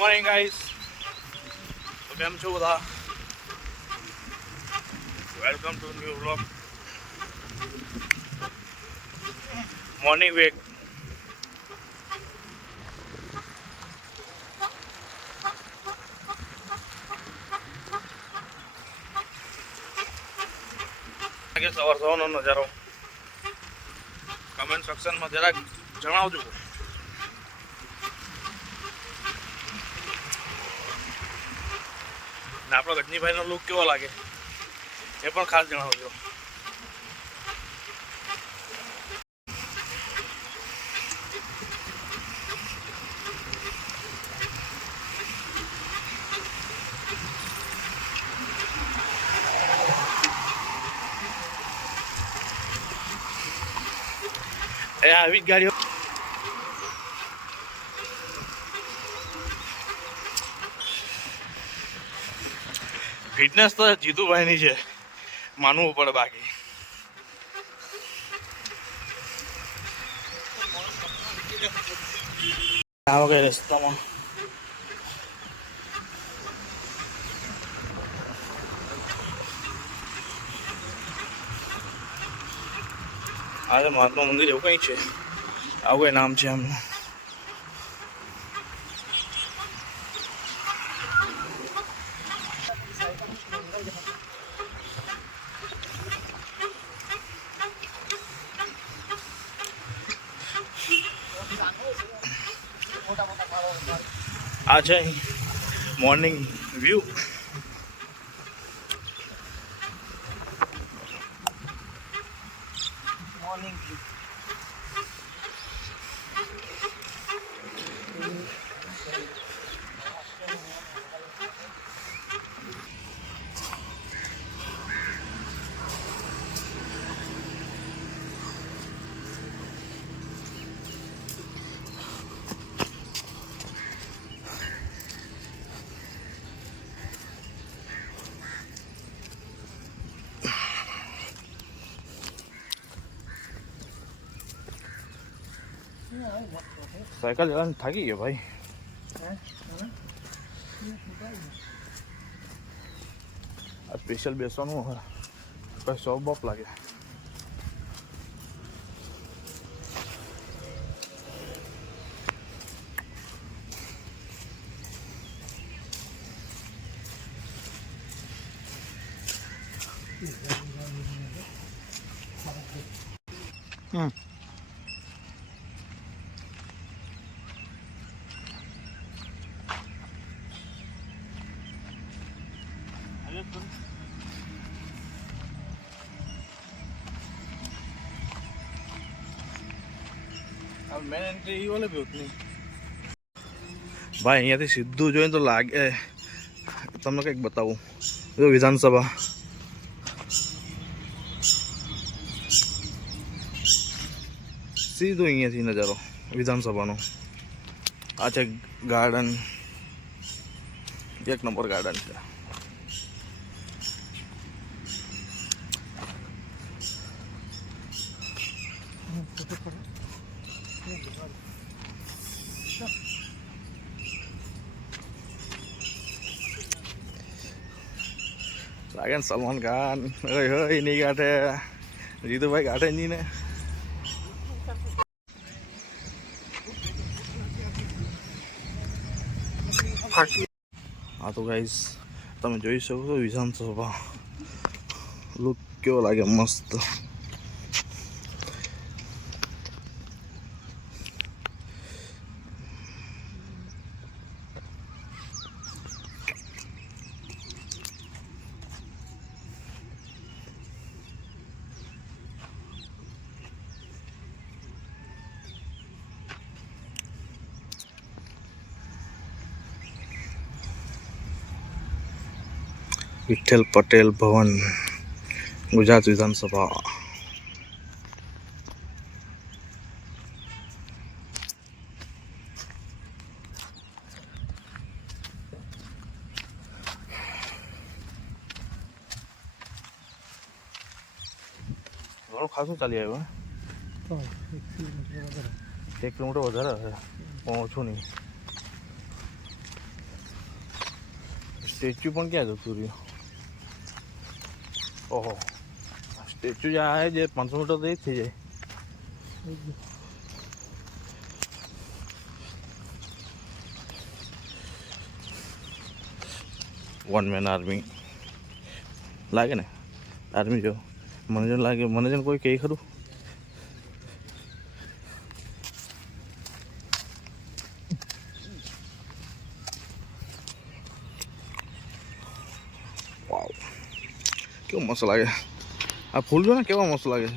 Morning guys તો કેમ છો બધા? Welcome to new vlog morning wake સવાર સવારનો નજારો. કમેન્ટ સેક્શનમાં જરાક જણાવજો. ને આપણો ગજનીભાઈનો લુક કેવો લાગે? એ પણ ખાસ જણાવજો. આવી જ ગાડીઓ. ફિટનેસ તો જીતુભાઈની છે. માનવું પડે બાકી. આ વગર રસ્તામાં. આજે મહાત્મા મંદિર એવું કંઈ છે. આવું કંઈ નામ છે એમનું. આ છે morning view morning view cycle ચલાવીને થાકી ગયો ભાઈ આ સ્પેશિયલ બેસવાનું હવે કઈ શોપ બોપ લાગે હમ મેન એન્ટ્રી વાલે બી ઉતની ભાઈ અહીંયાથી સીધું જોઈને તો લાગે તમને કંઈક બતાવું જો વિધાનસભા સીધું અહીંયાથી નજારો વિધાનસભાનો આ છે ગાર્ડન એક નંબર ગાર્ડન છે લાગે ને સલમાન ખાન હોય હોય નહીં ગાંઠે જીતુભાઈ ગાંઠે નહીં ને હા તો ગાઈસ તમે જોઈ શકો છો વિધાનસભા લુક કેવો લાગે મસ્ત વિઠ્ઠલ પટેલ ભવન, ગુજરાત વિધાનસભા. ઘણું ખાસું ચાલી આવ્યું એક કિલોમીટર વધારે હશે, પણ ઓછું નહીં. સ્ટેચ્યુ પણ ક્યાં જતું રહ્યું ઓહો સ્ટેચ્યુ જે આ જે પાંચસો મીટર તો એ જ થઈ જાય વન મેન આર્મી લાગે ને આર્મી જો મને જેમ લાગે મને જેમ કોઈ કહે ખરું কেউ মশলা লাগে আর ফুলগুলো না কেউ মশলা লাগে